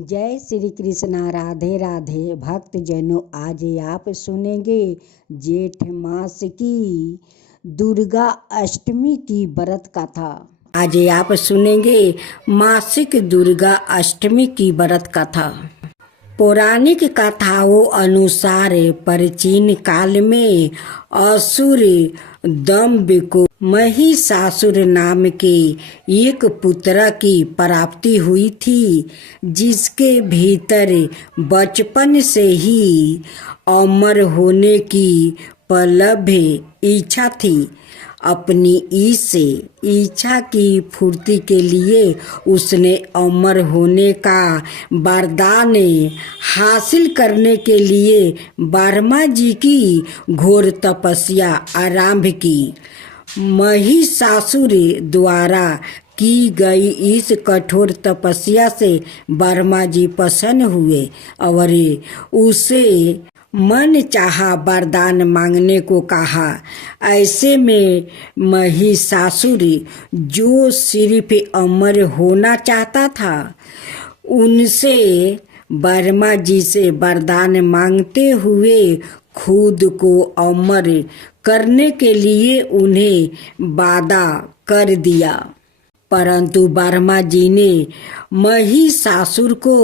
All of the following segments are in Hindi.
जय श्री कृष्णा। राधे राधे। भक्त जनों, आज आप सुनेंगे जेठ मास की दुर्गा अष्टमी की व्रत कथा। आज आप सुनेंगे मासिक दुर्गा अष्टमी की व्रत कथा। पौराणिक कथाओं अनुसार प्राचीन काल में असुर दंभ को महिषासुर नाम के एक पुत्र की प्राप्ति हुई थी, जिसके भीतर बचपन से ही अमर होने की प्रबल इच्छा थी। अपनी इस इच्छा की पूर्ति के लिए उसने अमर होने का वरदान हासिल करने के लिए ब्रह्मा जी की घोर तपस्या आरंभ की। महिषासुर द्वारा की गई इस कठोर तपस्या से ब्रह्मा जी प्रसन्न हुए और उसे मन चाहा वरदान मांगने को कहा। ऐसे में महिषासुर, जो सिर्फ अमर होना चाहता था, उनसे ब्रह्मा जी से वरदान मांगते हुए खुद को अमर करने के लिए उन्हें वादा कर दिया। परंतु ब्रह्मा जी ने महिषासुर को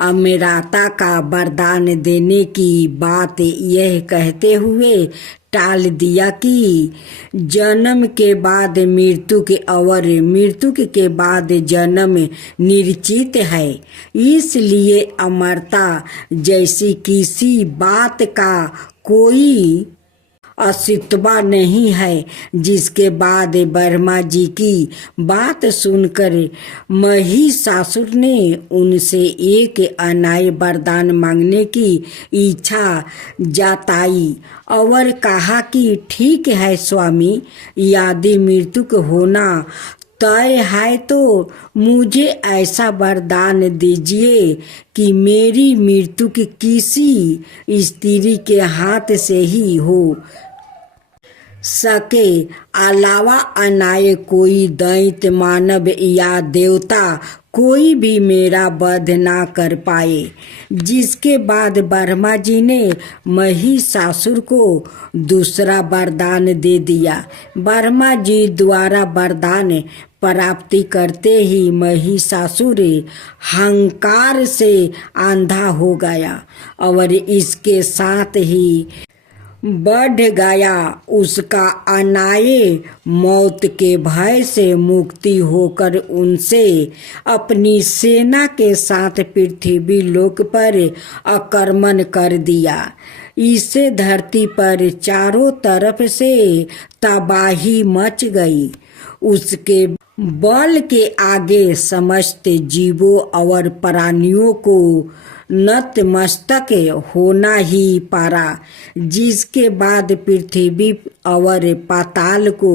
अमरता का वरदान देने की बात यह कहते हुए टाल दिया कि जन्म के बाद मृत्यु के और मृत्यु के बाद जन्म निश्चित है, इसलिए अमरता जैसी किसी बात का कोई अस्तित्व नहीं है। जिसके बाद ब्रह्मा जी की बात सुनकर महिषासुर ने उनसे एक अन्याय वरदान मांगने की इच्छा जताई और कहा कि ठीक है स्वामी, यदि मृत्यु को होना तय है तो मुझे ऐसा वरदान दीजिए कि मेरी मृत्यु की किसी स्त्री के हाथ से ही हो सके, अलावा अन्य कोई दैत्य मानव या देवता कोई भी मेरा वध ना कर पाए। जिसके बाद ब्रह्मा जी ने महिषासुर को दूसरा वरदान दे दिया। ब्रह्मा जी द्वारा वरदान प्राप्ति करते ही महिषासुर अहंकार से अंधा हो गया और इसके साथ ही बढ़ गया उसका अन्याय। मौत के भय से मुक्ति होकर उनसे अपनी सेना के साथ पृथ्वी लोक पर आक्रमण कर दिया। इससे धरती पर चारों तरफ से तबाही मच गई। उसके बल के आगे समस्त जीवों और प्राणियों को नतमस्तक होना ही पड़ा। जिसके बाद पृथ्वी और पाताल को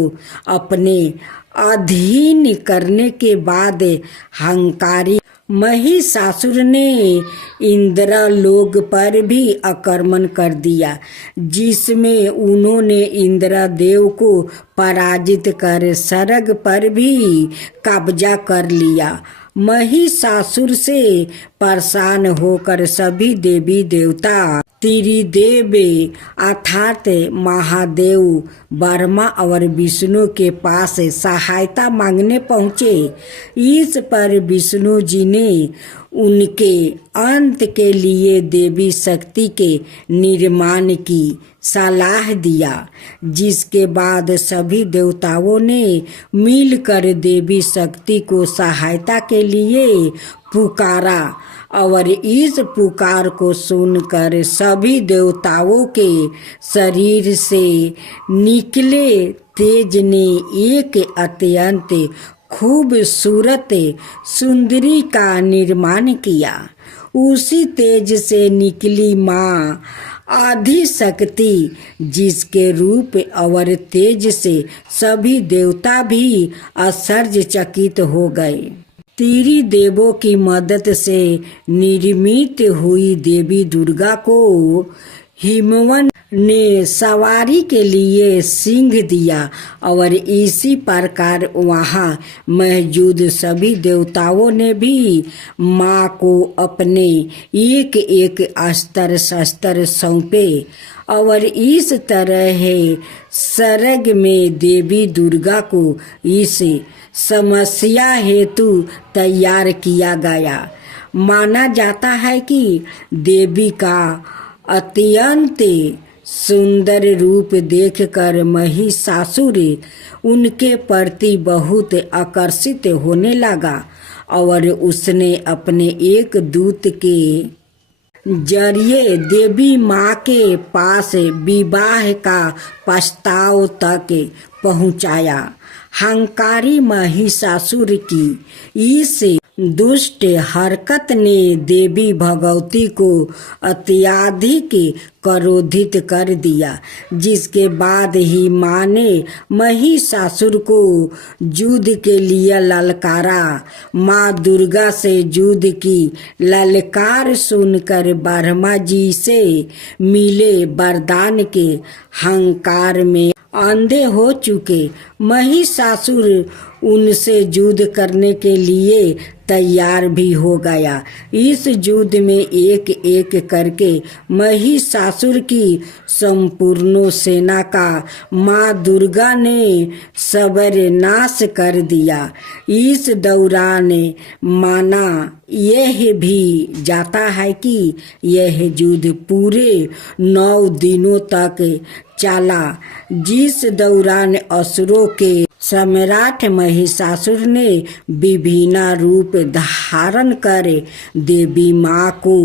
अपने अधीन करने के बाद अहंकारी महिषासुर ने इंद्रलोक पर भी आक्रमण कर दिया, जिसमें उन्होंने इंद्रदेव को पराजित कर स्वर्ग पर भी कब्जा कर लिया। महिषासुर से परेशान होकर सभी देवी देवता त्रिदेव अर्थात महादेव ब्रह्मा और विष्णु के पास सहायता मांगने पहुँचे। इस पर विष्णु जी ने उनके अंत के लिए देवी शक्ति के निर्माण की सलाह दिया। जिसके बाद सभी देवताओं ने मिलकर देवी शक्ति को सहायता के लिए पुकारा और इस पुकार को सुनकर सभी देवताओं के शरीर से निकले तेज ने एक अत्यंत खूबसूरत सुंदरी का निर्माण किया। उसी तेज से निकली माँ आदि शक्ति, जिसके रूप और तेज से सभी देवता भी आश्चर्यचकित हो गए। त्रिदेवों की मदद से निर्मित हुई देवी दुर्गा को हिमवन ने सवारी के लिए सिंह दिया और इसी प्रकार वहाँ मौजूद सभी देवताओं ने भी माँ को अपने एक एक अस्त्र शस्त्र सौंपे और इस तरह सर्ग में देवी दुर्गा को इस समस्या हेतु तैयार किया गया। माना जाता है कि देवी का अत्यंत सुंदर रूप देखकर महिषासुर उनके प्रति बहुत आकर्षित होने लगा और उसने अपने एक दूत के जरिए देवी माँ के पास विवाह का प्रस्ताव तक पहुँचाया। हंकारी महिषासुर की इस दुष्ट हरकत ने देवी भगवती को अत्यधिक क्रोधित कर दिया, जिसके बाद ही माँ ने महिषासुर को युद्ध के लिए ललकारा। माँ दुर्गा से युद्ध की ललकार सुनकर ब्रह्मा जी से मिले वरदान के हंकार में अंधे हो चुके महिषासुर उनसे युद्ध करने के लिए तैयार भी हो गया। इस युद्ध में एक एक करके महिषासुर की संपूर्ण सेना का माँ दुर्गा ने सर्वनाश कर दिया। इस दौरान माना यह भी जाता है कि यह युद्ध पूरे 9 दिनों तक चला, जिस दौरान असुरों के सम्राट महिषासुर ने विभिन्न रूप धारण कर देवी माँ को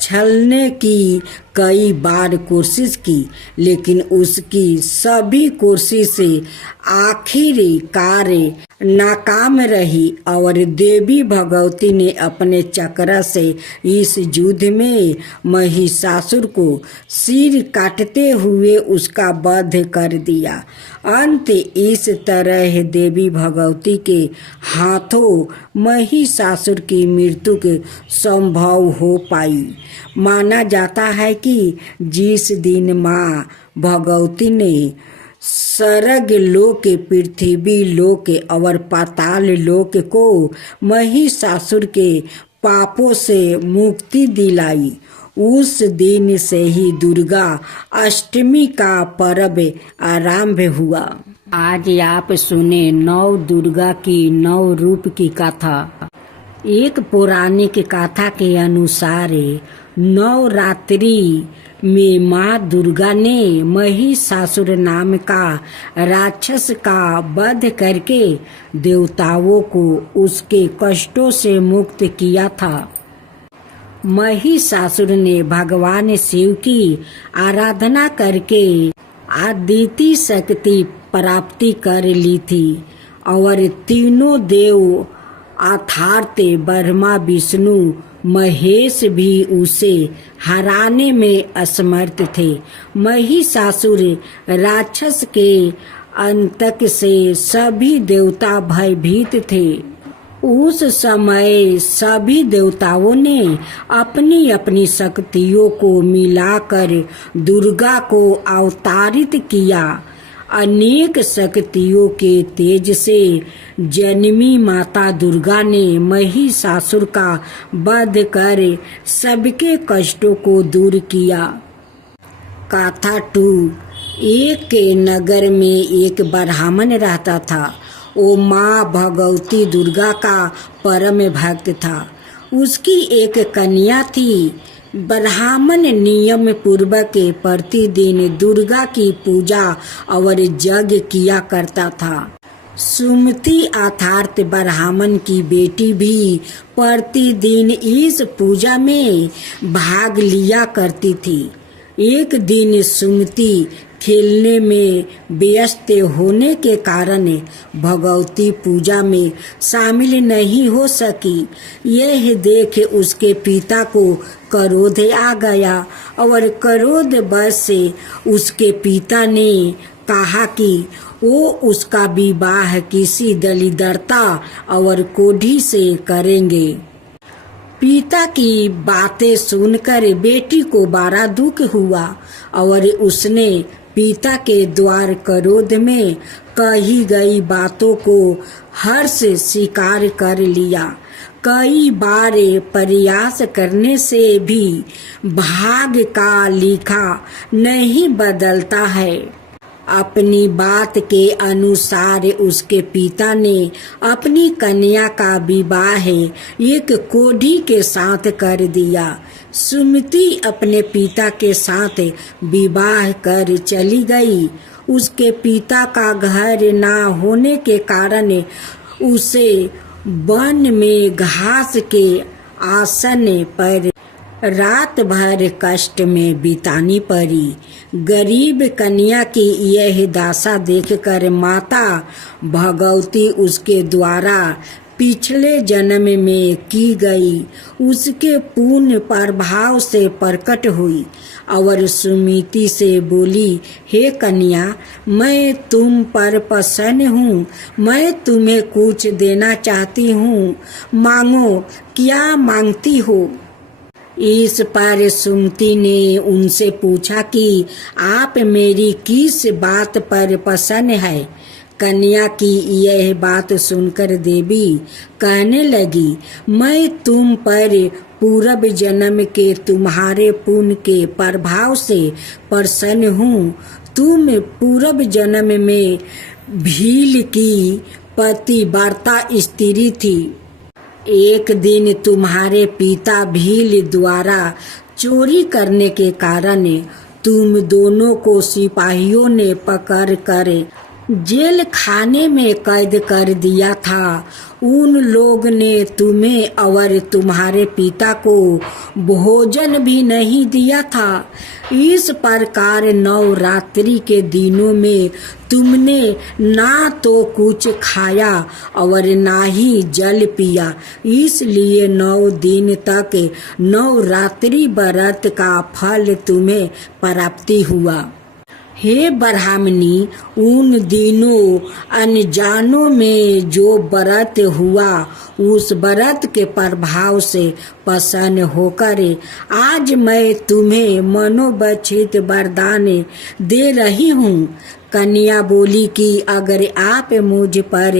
छलने की कई बार कोशिश की, लेकिन उसकी सभी कोशिश आखिरकार नाकाम रही और देवी भगवती ने अपने चक्र से इस युद्ध में महिषासुर को सिर काटते हुए उसका वध कर दिया। अंत इस तरह देवी भगवती के हाथों महिषासुर की मृत्यु के संभव हो पाई। माना जाता है कि जिस दिन माँ भगवती ने स्वर्ग लोक, पृथ्वी लोक और पाताल लोक को महिषासुर के पापों से मुक्ति दिलाई, उस दिन से ही दुर्गा अष्टमी का पर्व आरंभ हुआ। आज आप सुने 9 दुर्गा की 9 रूप की कथा। एक पौराणिक कथा के अनुसार नवरात्रि में माँ दुर्गा ने महिषासुर नाम का राक्षस का वध करके देवताओं को उसके कष्टों से मुक्त किया था। महिषासुर ने भगवान शिव की आराधना करके अद्वितीय शक्ति प्राप्ति कर ली थी और तीनों देव अर्थात ब्रह्मा, विष्णु, महेश भी उसे हराने में असमर्थ थे। महिषासुर राक्षस के अंतक से सभी देवता भयभीत थे। उस समय सभी देवताओं ने अपनी अपनी शक्तियों को मिलाकर दुर्गा को अवतारित किया। अनेक शक्तियों के तेज से जन्मी माता दुर्गा ने महिषासुर का वध कर सबके कष्टों को दूर किया। कथा 2। एक नगर में एक ब्राह्मण रहता था। वो माँ भगवती दुर्गा का परम भक्त था। उसकी एक कन्या थी। ब्राह्मण नियम पूर्वक प्रतिदिन दुर्गा की पूजा और यज्ञ किया करता था। सुमति अर्थात ब्राह्मण की बेटी भी प्रतिदिन इस पूजा में भाग लिया करती थी। एक दिन सुमति खेलने में व्यस्त होने के कारण भगवती पूजा में शामिल नहीं हो सकी। यह देख उसके पिता को क्रोध आ गया और क्रोध बस से उसके पिता ने कहा कि वो उसका विवाह किसी दलिद्रता और कोढ़ी से करेंगे। पिता की बातें सुनकर बेटी को बड़ा दुख हुआ और उसने पिता के द्वार क्रोध में कही गई बातों को हर्ष स्वीकार कर लिया। कई बार प्रयास करने से भी भाग्य का लिखा नहीं बदलता है। अपनी बात के अनुसार उसके पिता ने अपनी कन्या का विवाह एक कोढ़ी के साथ कर दिया। सुमति अपने पिता के साथ विवाह कर चली गई। उसके पिता का घर ना होने के कारण उसे वन में घास के आसन पर रात भर कष्ट में बितानी पड़ी। गरीब कन्या की यह दशा देखकर माता भगवती उसके द्वारा पिछले जन्म में की गई उसके पुण्य प्रभाव से प्रकट हुई और सुमिति से बोली, हे कन्या, मैं तुम पर प्रसन्न हूँ। मैं तुम्हें कुछ देना चाहती हूँ, मांगो, क्या मांगती हो? इस पर सुमति ने उनसे पूछा कि आप मेरी किस बात पर प्रसन्न है? कन्या की यह बात सुनकर देवी कहने लगी, मैं तुम पर पूर्व जन्म के तुम्हारे पुण्य के प्रभाव से प्रसन्न हूँ। तुम पूर्व जन्म में भील की पतिव्रता स्त्री थी। एक दिन तुम्हारे पिता भील द्वारा चोरी करने के कारण तुम दोनों को सिपाहियों ने पकड़ कर जेल खाने में कैद कर दिया था। उन लोग ने तुम्हें और तुम्हारे पिता को भोजन भी नहीं दिया था। इस प्रकार नवरात्रि के दिनों में तुमने ना तो कुछ खाया और ना ही जल पिया। इसलिए 9 दिन तक नवरात्रि व्रत का फल तुम्हें प्राप्ति हुआ। हे ब्राह्मणी, उन दिनों अनजानों में जो व्रत हुआ उस व्रत के प्रभाव से प्रसन्न होकर आज मैं तुम्हें मनोवांछित वरदान दे रही हूँ। कन्या बोली कि अगर आप मुझ पर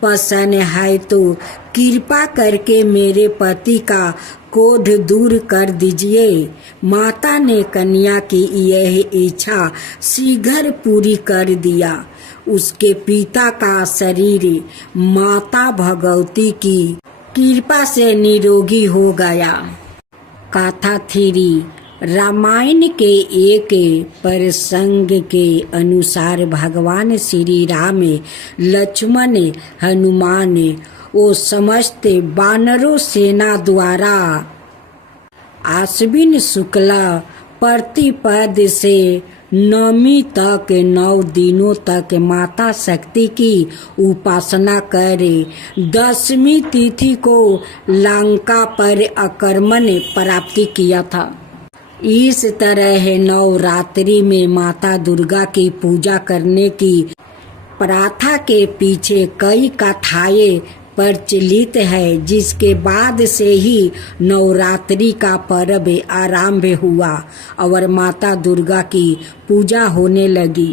प्रसन्न है तो कृपा करके मेरे पति का क्रोध दूर कर दीजिए। माता ने कन्या की यह इच्छा शीघ्र पूरी कर दिया। उसके पिता का शरीर माता भगवती की कृपा से निरोगी हो गया। कथा 3। रामायण के एक प्रसंग के अनुसार भगवान श्री राम, लक्ष्मण, हनुमान वो समस्त वानरों सेना द्वारा आश्विन शुक्ला प्रतिपद से 9वीं तक 9 दिनों तक माता शक्ति की उपासना करे 10वीं तिथि को लंका पर आक्रमण प्राप्ति किया था। इस तरह नवरात्रि में माता दुर्गा की पूजा करने की प्रथा के पीछे कई कथाएं प्रचलित है, जिसके बाद से ही नवरात्रि का पर्व आरंभ हुआ और माता दुर्गा की पूजा होने लगी।